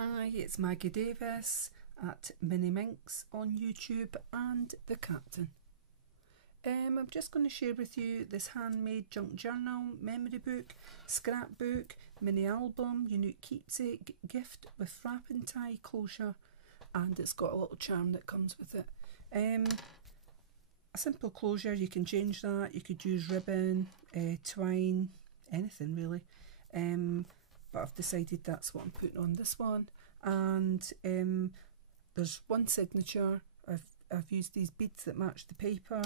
Hi, it's Maggie Davis at Mini Minx on YouTube and the Captain. I'm just going to share with you this handmade junk journal, memory book, scrapbook, mini album, unique keepsake, gift with wrap and tie closure, and it's got a little charm that comes with it. A simple closure, you can change that, you could use ribbon, twine, anything really. But I've decided that's what I'm putting on this one, and there's one signature. I've used these beads that match the paper.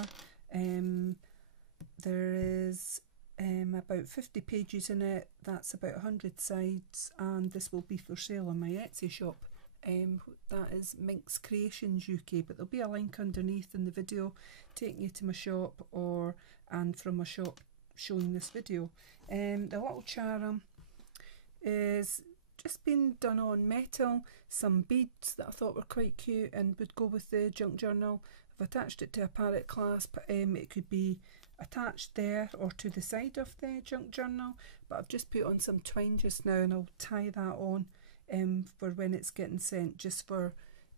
There is about 50 pages in it. That's about 100 sides, and this will be for sale on my Etsy shop. That is MinxCreationsUK, but there'll be a link underneath in the video taking you to my shop and from my shop showing this video. The little charm is just been done on metal, some beads that I thought were quite cute and would go with the junk journal. I've attached it to a parrot clasp. It could be attached there or to the side of the junk journal, but I've just put on some twine just now, and I'll tie that on for when it's getting sent, just for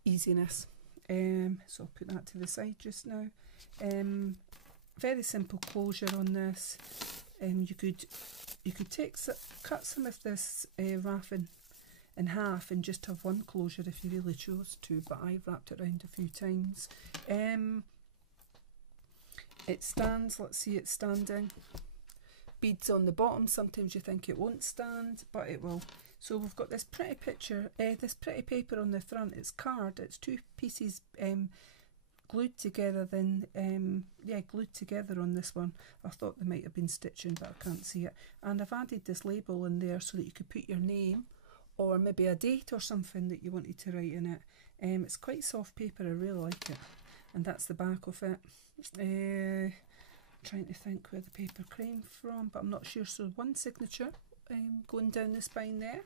easiness. So I'll put that to the side just now. Very simple closure on this. You could cut some of this raffia in half and just have one closure if you really chose to, but I've wrapped it around a few times. It stands, let's see it standing. Beads on the bottom, sometimes you think it won't stand, but it will. So we've got this pretty picture, this pretty paper on the front. It's card, it's two pieces glued together, glued together on this one. I thought they might have been stitching, but I can't see it. And I've added this label in there so that you could put your name or maybe a date or something that you wanted to write in it. It's quite soft paper, I really like it. And that's the back of it. Trying to think where the paper came from, but I'm not sure. So one signature going down the spine there,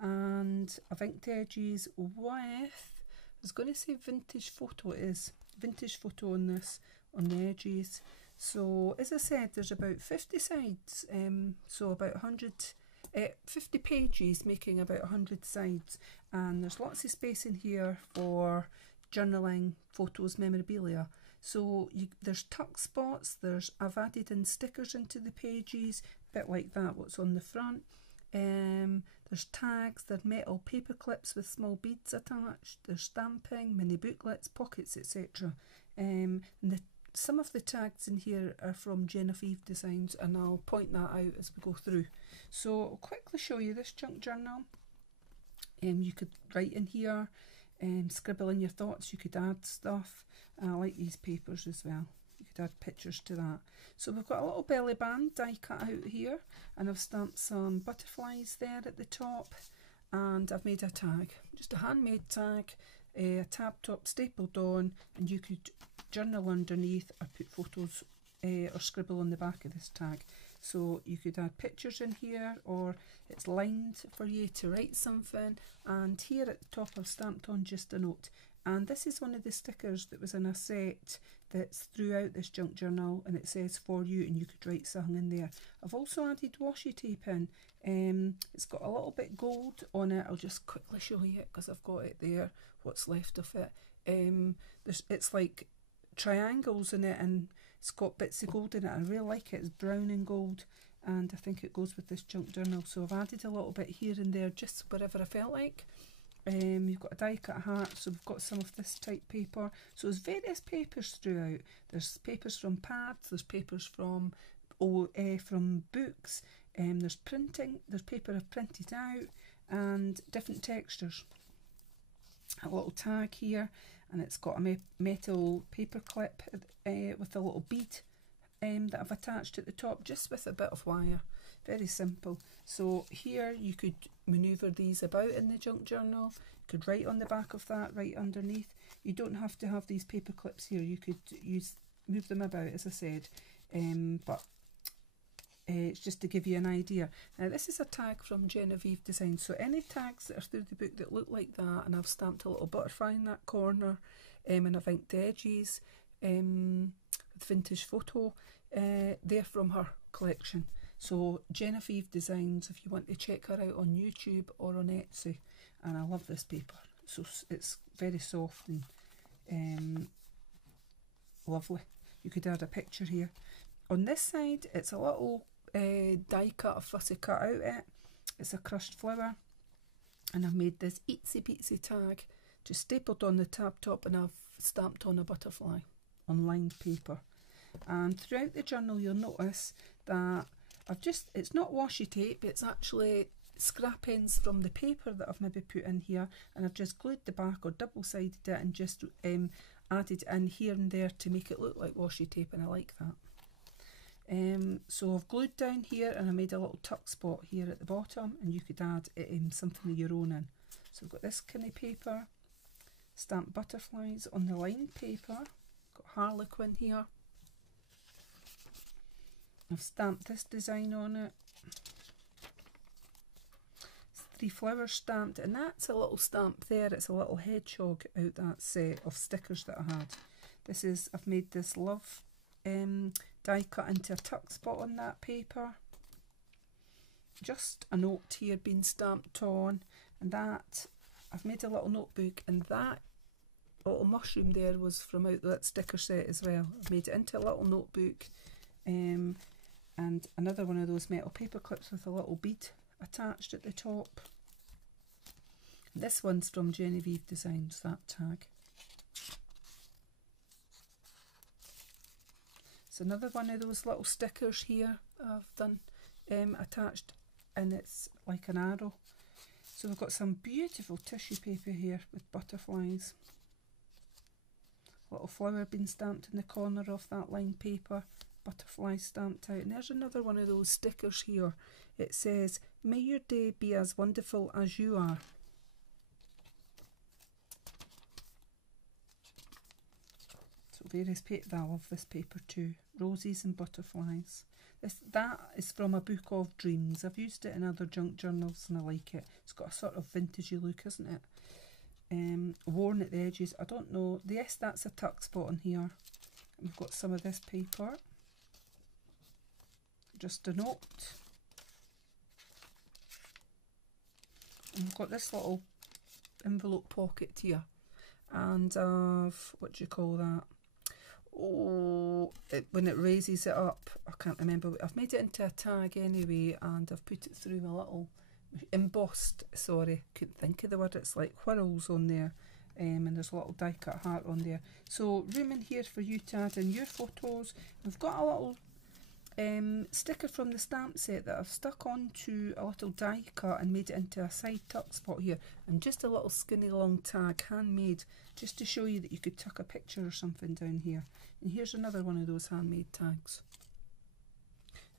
and I've inked the edges with, I was going to say vintage photo. It is vintage photo on this, on the edges. So as I said, there's about 50 sides, so about 50 pages making about 100 sides, and there's lots of space in here for journaling, photos, memorabilia. So there's tuck spots, I've added in stickers into the pages, a bit like that, what's on the front. There's tags, there's metal paper clips with small beads attached, there's stamping, mini booklets, pockets, etc. And some of the tags in here are from Genevieve Designs, and I'll point that out as we go through. So I'll quickly show you this junk journal. You could write in here, scribble in your thoughts, you could add stuff. I like these papers as well. You could add pictures to that. So we've got a little belly band die cut out here, and I've stamped some butterflies there at the top, and I've made a tag, just a handmade tag, a tab top stapled on, and you could journal underneath or put photos or scribble on the back of this tag. So you could add pictures in here, or it's lined for you to write something, and here at the top I've stamped on just a note. And this is one of the stickers that was in a set that's throughout this junk journal, and it says for you, and you could write something in there. I've also added washi tape in. It's got a little bit gold on it. I'll just quickly show you it because I've got it there, what's left of it. It's like triangles in it, and it's got bits of gold in it. I really like it. It's brown and gold, and I think it goes with this junk journal. So I've added a little bit here and there, just wherever I felt like. You've got a die cut heart, so we've got some of this type paper. So there's various papers throughout. There's papers from pads, there's papers from books, there's printing, there's paper I've printed out, and different textures. A little tag here, and it's got a metal paper clip with a little bead that I've attached at the top, just with a bit of wire. Very simple. So here you could manoeuvre these about in the junk journal. You could write on the back of that, right underneath. You don't have to have these paper clips here. You could move them about, as I said, but it's just to give you an idea. Now this is a tag from Genevieve Designs, so any tags that are through the book that look like that, and I've stamped a little butterfly in that corner, and I've inked the edges with vintage photo, they're from her collection. So Genevieve Designs, if you want to check her out on YouTube or on Etsy, and I love this paper. So it's very soft and lovely. You could add a picture here. On this side, it's a little die cut, a fussy cut out it. It's a crushed flower, and I've made this itsy bitsy tag just stapled on the tab top, and I've stamped on a butterfly on lined paper. And throughout the journal you'll notice that it's not washi tape, it's actually scrap ends from the paper that I've maybe put in here, and I've just glued the back or double-sided it and just added in here and there to make it look like washi tape, and I like that. So I've glued down here, and I made a little tuck spot here at the bottom, and you could add something of your own in. So I've got this kind of paper, stamped butterflies on the lined paper, got Harlequin here. I've stamped this design on it. It's 3 flowers stamped, and that's a little stamp there. It's a little hedgehog out that set of stickers that I had. I've made this love die cut into a tuck spot on that paper. Just a note here being stamped on, and that I've made a little notebook, and that little mushroom there was from out that sticker set as well. I've made it into a little notebook. And another one of those metal paper clips with a little bead attached at the top. This one's from Genevieve Designs, that tag. It's another one of those little stickers here I've done attached, and it's like an arrow. So we've got some beautiful tissue paper here with butterflies. Little flower being stamped in the corner of that lined paper. Butterfly stamped out, and there's another one of those stickers here. It says, "May your day be as wonderful as you are." So various paper. I love this paper too. Roses and butterflies. That is from a book of dreams. I've used it in other junk journals and I like it. It's got a sort of vintagey look, isn't it? Worn at the edges. I don't know. Yes, that's a tuck spot on here. We've got some of this paper. Just a note. And we've got this little envelope pocket here, and what do you call that? Oh, when it raises it up, I can't remember. I've made it into a tag anyway, and I've put it through my little embossed. Sorry, couldn't think of the word. It's like whirls on there, and there's a little die cut heart on there. So room in here for you to add in your photos. We've got a little sticker from the stamp set that I've stuck onto a little die cut and made it into a side tuck spot here, and just a little skinny long tag, handmade, just to show you that you could tuck a picture or something down here. And here's another one of those handmade tags.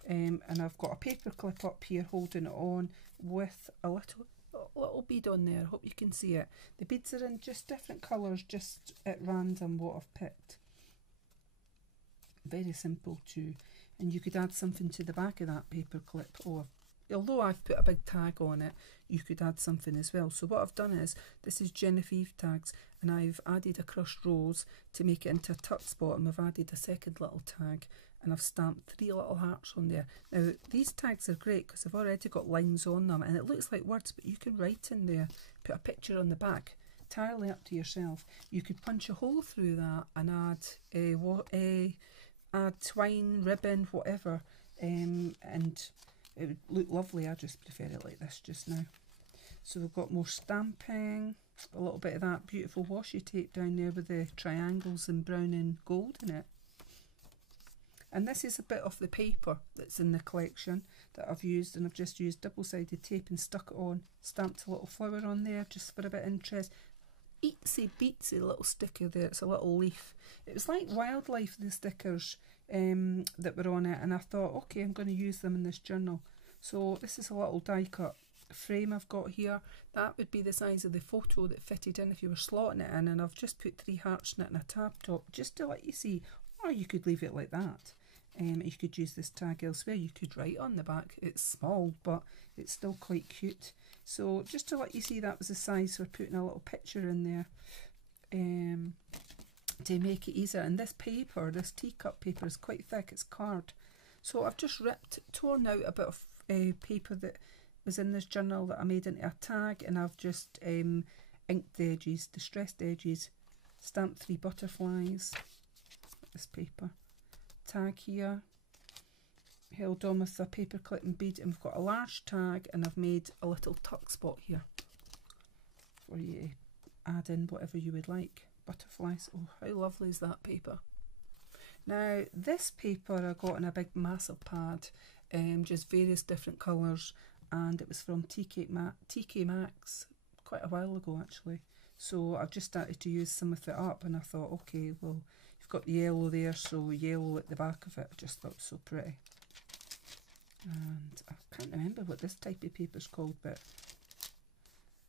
And I've got a paper clip up here holding it on with a little bead on there. I hope you can see it. The beads are in just different colours, just at random what I've picked. Very simple too. And you could add something to the back of that paper clip, or although I've put a big tag on it, you could add something as well. So what I've done is, this is Genevieve tags, and I've added a crushed rose to make it into a tuck spot, and I've added a second little tag, and I've stamped 3 little hearts on there. Now these tags are great because I've already got lines on them, and it looks like words, but you can write in there, put a picture on the back, entirely up to yourself. You could punch a hole through that and add twine, ribbon, whatever, and it would look lovely. I just prefer it like this just now. So we've got more stamping, a little bit of that beautiful washi tape down there with the triangles in brown and gold in it. And this is a bit of the paper that's in the collection that I've used, and I've just used double-sided tape and stuck it on, stamped a little flower on there just for a bit of interest. Itsy bitsy little sticker there. It's a little leaf. It was like wildlife, the stickers that were on it, and I thought, okay, I'm going to use them in this journal. So this is a little die cut frame I've got here. That would be the size of the photo that fitted in if you were slotting it in, and I've just put 3 hearts in it and a tab top just to let you see. Or you could leave it like that. You could use this tag elsewhere. You could write on the back. It's small, but it's still quite cute. So just to let you see, that was the size. We're putting a little picture in there to make it easier. And this paper, this teacup paper, is quite thick. It's card. So I've just torn out a bit of paper that was in this journal that I made into a tag, and I've just inked the edges, distressed edges, stamped 3 butterflies, this paper, tag here, held on with a paper clip and bead, and we've got a large tag, and I've made a little tuck spot here for you to add in whatever you would like. Butterflies, oh how lovely is that paper. Now this paper I got in a big massive pad, just various different colours, and it was from TK Maxx quite a while ago actually, so I've just started to use some of it up, and I thought, okay, well you've got the yellow there, so yellow at the back of it, I just thought it was so pretty. And I can't remember what this type of paper is called, but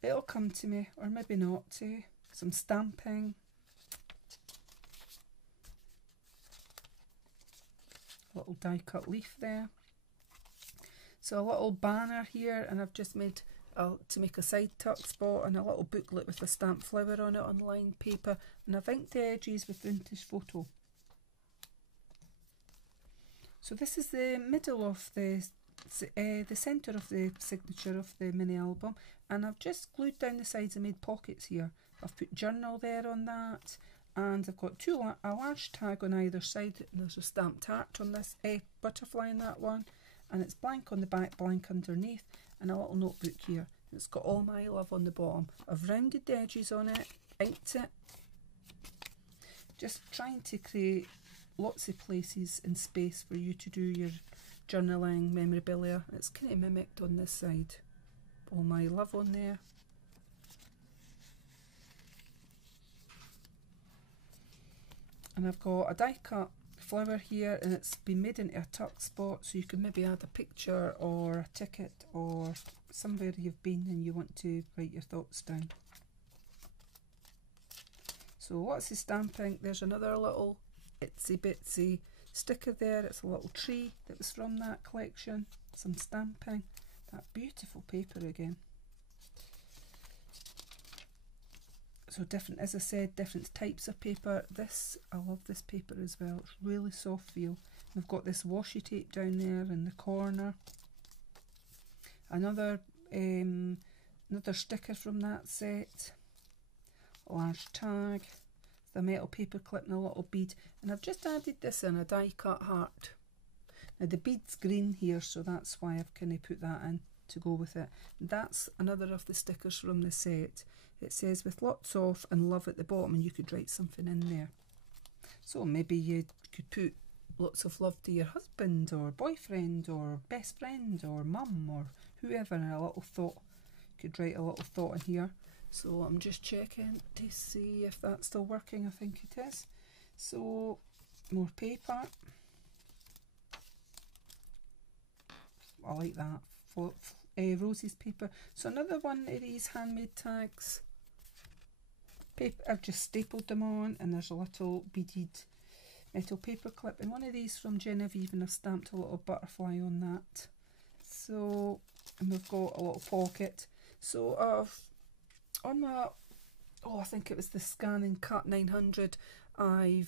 it'll come to me, or maybe not. Some stamping, a little die cut leaf there, so a little banner here, and I've just made to make a side tuck spot, and a little booklet with a stamped flower on it on lined paper, and I've inked the edges with vintage photo. So this is the middle of the centre of the signature of the mini album, and I've just glued down the sides and made pockets here. I've put journal there on that, and I've got a large tag on either side, and there's a stamped heart on this butterfly in that one, and it's blank on the back, blank underneath, and a little notebook here. It's got all my love on the bottom. I've rounded the edges on it, inked it, just trying to create lots of places and space for you to do your journaling memorabilia. It's kind of mimicked on this side. All my love on there. And I've got a die cut flower here, and it's been made into a tuck spot, so you can maybe add a picture or a ticket or somewhere you've been and you want to write your thoughts down. So lots of stamping. There's another little itsy bitsy sticker there. It's a little tree that was from that collection. Some stamping. That beautiful paper again. So different, as I said, different types of paper. This, I love this paper as well. It's really soft feel. We've got this washi tape down there in the corner. Another sticker from that set. A large tag. The metal paper clip and a little bead, and I've just added this in, a die cut heart. Now the bead's green here, so that's why I've kind of put that in to go with it. And that's another of the stickers from the set. It says with lots of and love at the bottom, and you could write something in there. So maybe you could put lots of love to your husband or boyfriend or best friend or mum or whoever, and a little thought. You could write a little thought in here. So I'm just checking to see if that's still working. I think it is. So more paper. I like that. Roses paper. So another one of these handmade tags. Paper. I've just stapled them on, and there's a little beaded metal paper clip. And one of these from Genevieve, and I've stamped a little butterfly on that. So, and we've got a little pocket. So on that, I think it was the Scan and Cut 900, I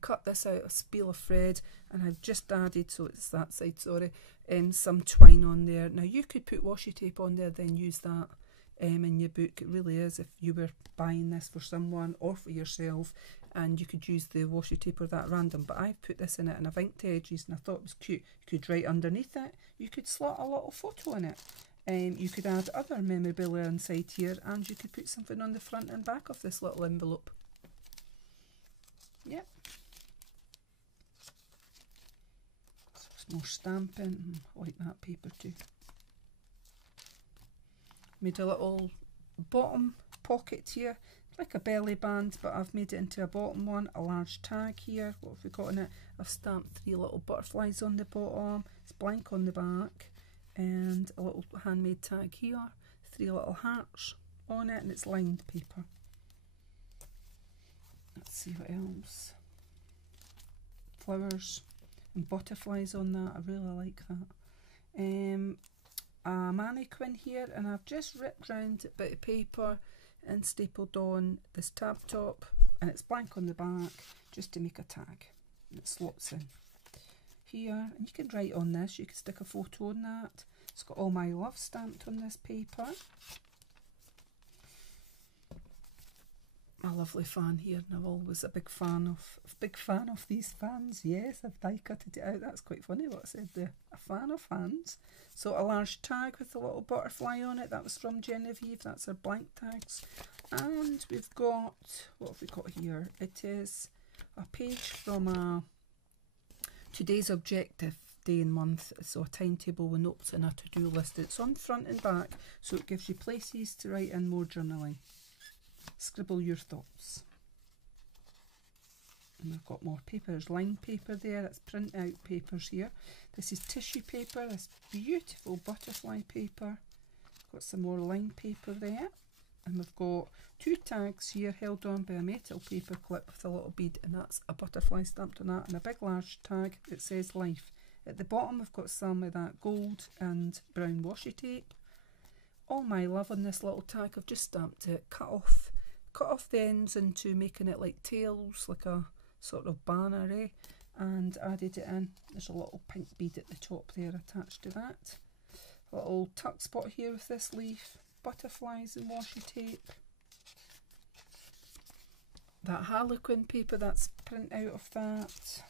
cut this out of spiel of thread, and I've just added, so it's that side, sorry, some twine on there. Now you could put washi tape on there, then use that in your book. It really is, if you were buying this for someone or for yourself, and you could use the washi tape or that random, but I've put this in it, and I've inked the edges, and I thought it was cute. You could write underneath it, you could slot a little photo in it. You could add other memorabilia inside here, and you could put something on the front and back of this little envelope. Yep. So it's more stamping. I like that paper too. Made a little bottom pocket here, like a belly band, but I've made it into a bottom one. A large tag here. What have we got in it? I've stamped 3 little butterflies on the bottom. It's blank on the back. And a little handmade tag here, 3 little hearts on it, and it's lined paper. Let's see what else. Flowers and butterflies on that. I really like that. A mannequin here, and I've just ripped round a bit of paper and stapled on this tab top, and it's blank on the back just to make a tag. And it slots in here, and you can write on this. You can stick a photo on that. It's got all my love stamped on this paper. A lovely fan here, and I'm always a big fan of these fans. Yes, I've die cutted it out. That's quite funny what I said there. A fan of fans. So a large tag with a little butterfly on it. That was from Genevieve. That's our blank tags. And we've got, what have we got here? It is a page from today's objective day and month. So a timetable with notes and a to-do list. It's on front and back, so it gives you places to write in more journaling. Scribble your thoughts. And we've got more paper. There's lined paper there. That's print out papers here. This is tissue paper. This beautiful butterfly paper. Got some more lined paper there. And we've got 2 tags here held on by a metal paper clip with a little bead, and that's a butterfly stamped on that, and a big large tag that says life. At the bottom we've got some of that gold and brown washi tape. All my love on this little tag. I've just stamped it, cut off the ends into making it like tails, like a sort of banner, and added it in. There's a little pink bead at the top there attached to that. A little tuck spot here with this leaf, butterflies and washi tape. That harlequin paper, that's print out of that.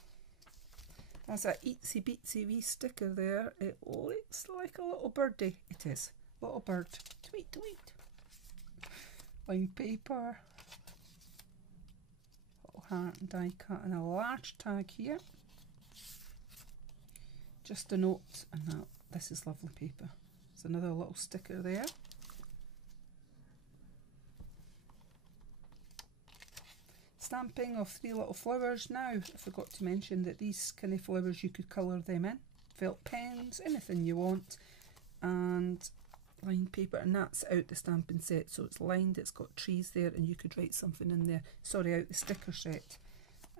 That's a itsy bitsy wee sticker there. It looks like a little birdie. It is. Little bird. Tweet, tweet. Lined paper. Little heart and die cut, and a large tag here. Just a note, and that. This is lovely paper. There's another little sticker there. Stamping of 3 little flowers. Now, I forgot to mention that these kind of flowers, you could colour them in. Felt pens, anything you want. And lined paper, and that's out the stamping set, so it's lined, it's got trees there, and you could write something in there. Sorry, out the sticker set.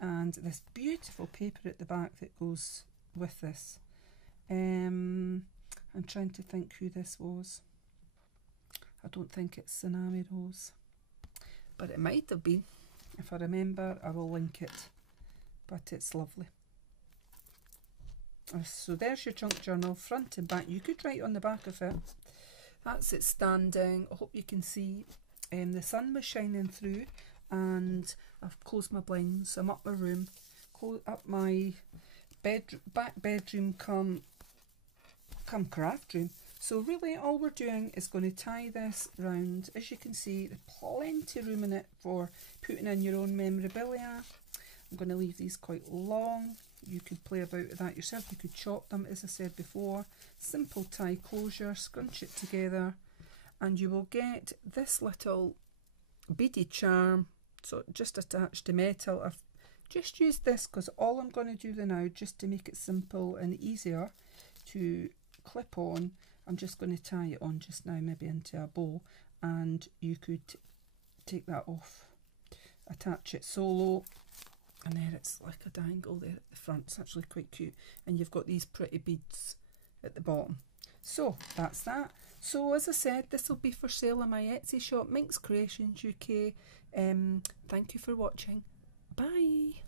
And this beautiful paper at the back that goes with this. I'm trying to think who this was. I don't think it's Tsunami Rose, but it might have been. If I remember, I will link it, but it's lovely. So there's your junk journal, front and back. You could write on the back of it. That's it standing. I hope you can see. The sun was shining through, and I've closed my blinds. I'm up my room, up my back bedroom come craft room. So really all we're doing is going to tie this round. As you can see, there's plenty of room in it for putting in your own memorabilia. I'm going to leave these quite long. You could play about with that yourself. You could chop them, as I said before. Simple tie closure, scrunch it together, and you will get this little beaded charm. So just attached to metal. I've just used this because all I'm going to do now, just to make it simple and easier to clip on, I'm just going to tie it on just now, maybe into a bow, and you could take that off, attach it solo. And there it's like a dangle there at the front. It's actually quite cute. And you've got these pretty beads at the bottom. So that's that. So as I said, this will be for sale on my Etsy shop, MinxCreationsUK. Thank you for watching. Bye.